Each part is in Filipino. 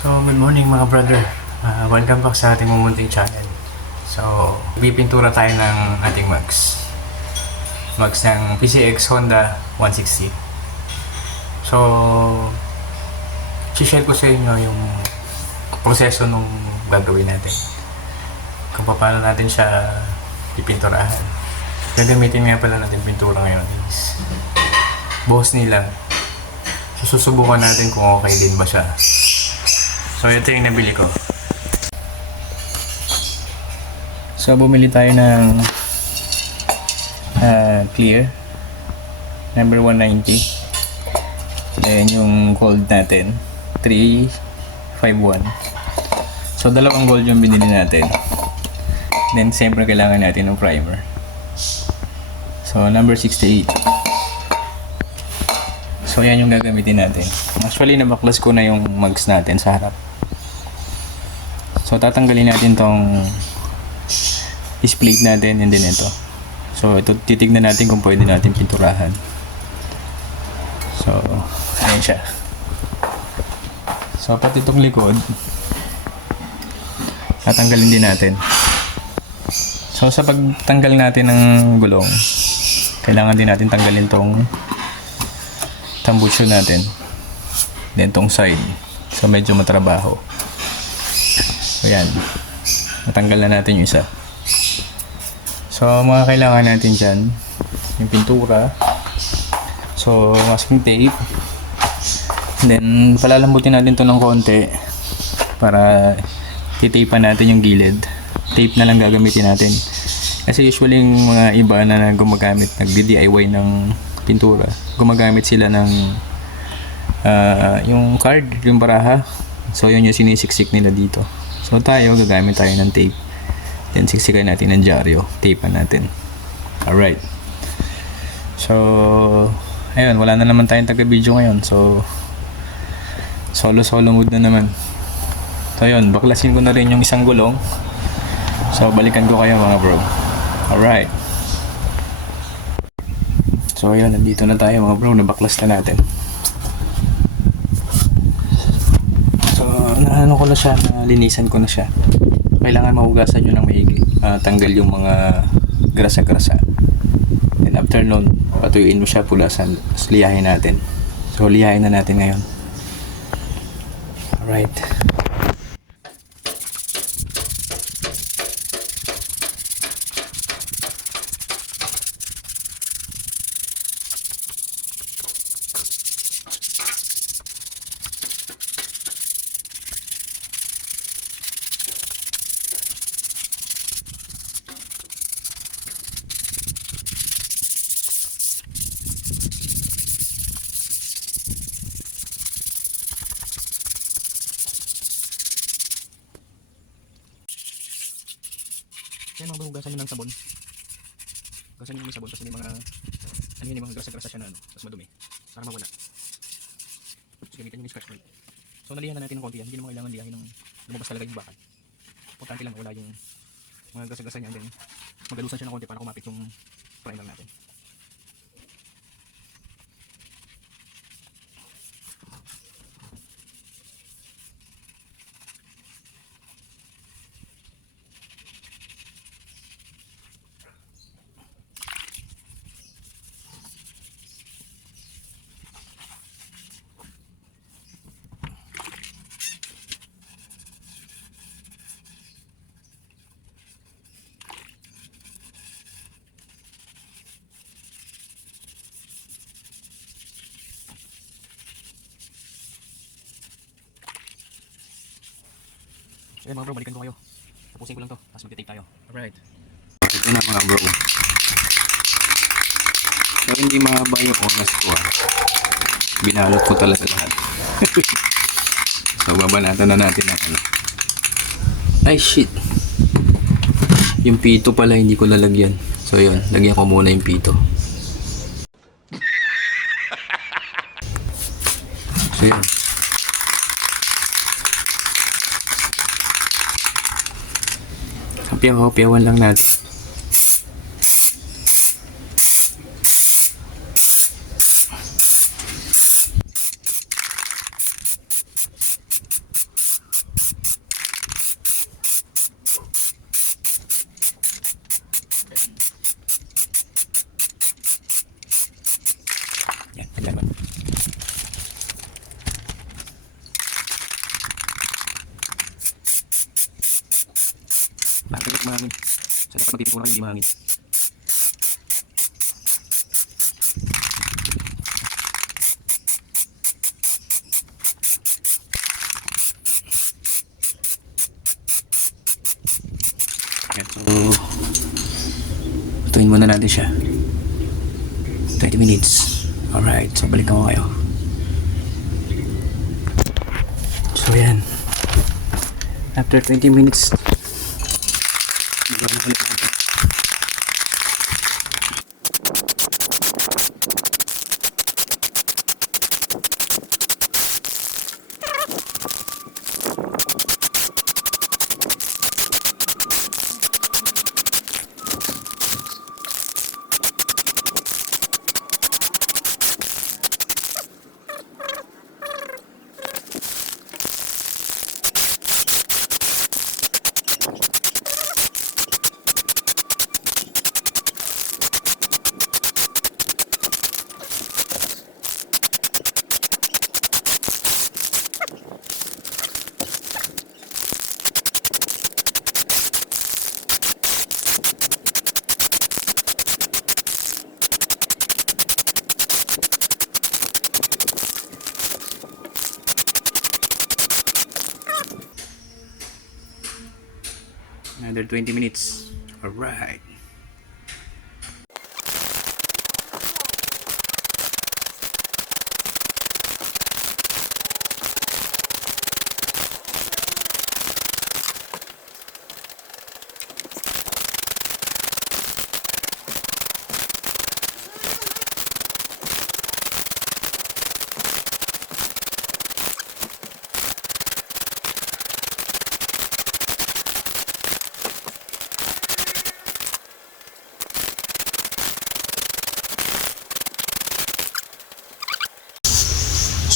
So, good morning mga brother. Welcome back sa ating mumunting channel. So, pipintura tayo ng ating mags. Mags ng PCX Honda 160. So, share ko sa inyo yung proseso nung gagawin natin. Kung paano natin siya pipinturahan. Gagamitin nga pala natin pintura ngayon is buhos nila. So, susubukan natin kung okay din ba siya. So, ito yung nabili ko. So, bumili tayo ng clear number 190. Then, yung gold natin 351. So, dalawang gold yung binili natin. Then, siyempre kailangan natin ng primer. So, number 68. So, yan yung gagamitin natin. Actually, nabaklas ko na yung mugs natin sa harap. So, tatanggalin natin tong plate natin and then ito. So, ito titignan natin kung pwede natin pinturahan. So, ayan siya. So, pati itong likod, tatanggalin din natin. So, sa pagtanggal natin ng gulong, kailangan din natin tanggalin tong tambucho natin. Then, tong side. So, medyo matrabaho. So, yan. Natanggal na natin yung isa. So, mga kailangan natin dyan, yung pintura. So, masking tape. Then, palalambutin natin to ng konti para titapean natin yung gilid. Tape na lang gagamitin natin. Kasi usually yung mga iba na gumagamit, nag-DIY ng pintura, gumagamit sila ng yung card, yung baraha. So, yun yung sinisiksik nila dito. So, tayo, gagamit tayo ng tape. Then, siksikan natin ng dyaryo. Tapean natin. Alright. So, ayun, wala na naman tayong taga-video ngayon. So, solo mood na naman. So, ayun, baklasin ko na rin yung isang gulong. So, balikan ko kayo mga bro. Alright. So, ayun, nandito na tayo mga bro. Nabaklas na natin. So, naano ko na siya, nalinisan ko na siya. Kailangan mahugasan nyo ng maigi. Tanggal yung mga grasa-grasa. And after nun, patuyuin mo siya, pulasan. Tapos liyahin natin. So, liyahin na natin ngayon. Alright. Yan mga bro, hugasan nyo ng sabon. Hugasan nyo ng sabon kasi may mga ano yun, yung mga grasa-grasa siya na ano, tapos madumi para mawala. Tapos gamitan nyo yung scotch tape. So nalihan na natin ng konti yan, hindi naman kailangan liyahin ng lumabas talaga yung bakal. Importante lang wala yung mga grasa-grasa niya, and then magalusan siya ng konti para kumapit yung primer natin. So yan mga bro, balikan ko kayo. Tapusin ko lang to, tapos mag-tape tayo. Alright. Ito na mga bro. So hindi mahaba yung oras ko binalot ko talaga lahat. So babanatan na natin ang ano. Ay shit. Yung pito pala hindi ko lalagyan. So yun, lagyan ko muna yung pito. So yun. Hopyawan lang natin. Buti mo lang hindi mahangin. So, lutuin muna natin siya. 20 minutes. Alright, so balikan ko kayo. So yan. After 20 minutes, another 20 minutes. Alright.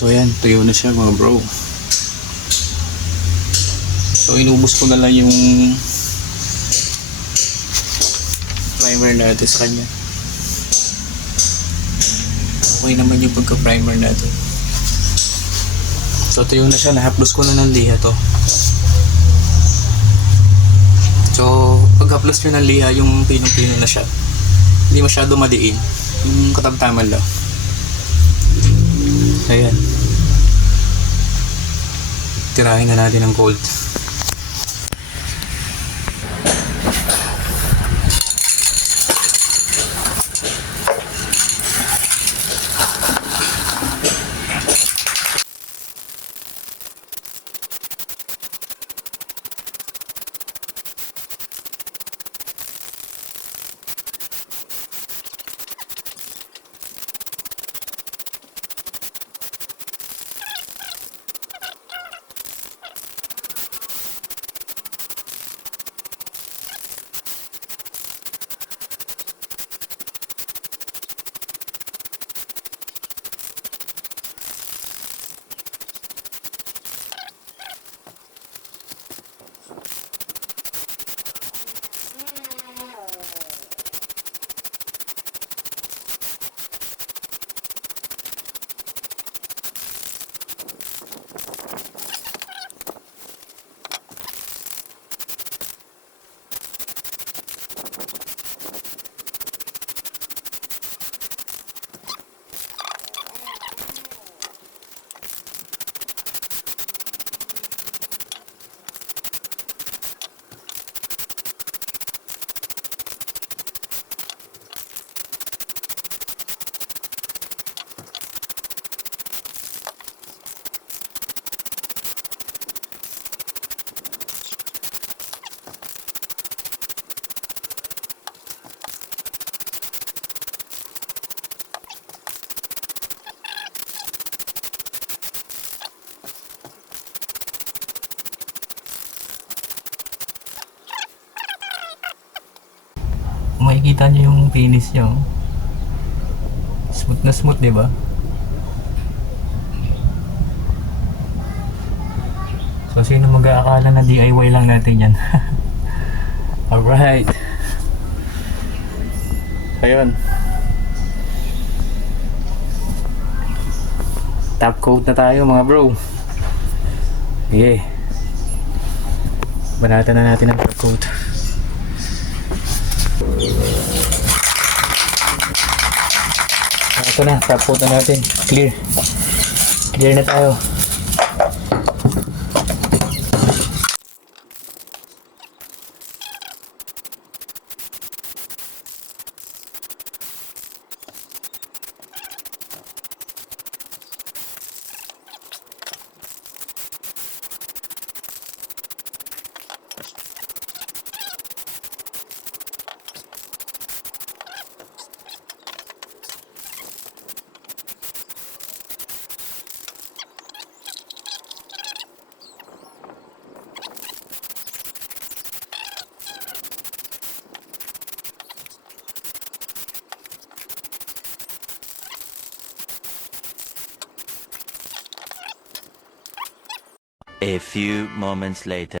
So ayan, tuyo na siya mga bro. So inubos ko na lang yung primer natin sa kanya. Okay naman yung pagka-primer natin. So tuyo na siya, nahaplos ko na ng liha to. So pag-haplos nyo ng liha, yung pinong-pino na siya. Hindi masyado madiin. Yung katamtaman lang. Ayan. Tirahin na natin ng cold. Makikita niyo yung finish niya. Smooth na smooth, di ba? So sino mag-aakala na DIY lang natin yan? Alright. Ayun. Top coat na tayo mga bro. Yeah. Banatan na natin ang top coat. Ito na, taputan natin. Clear. Clear na tayo. A few moments later.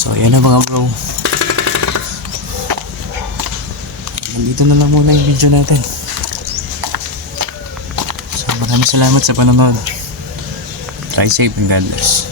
So, yan na mga bro. Nandito na lang muna yung video natin. So, maraming salamat sa panonood. Try safe and God bless.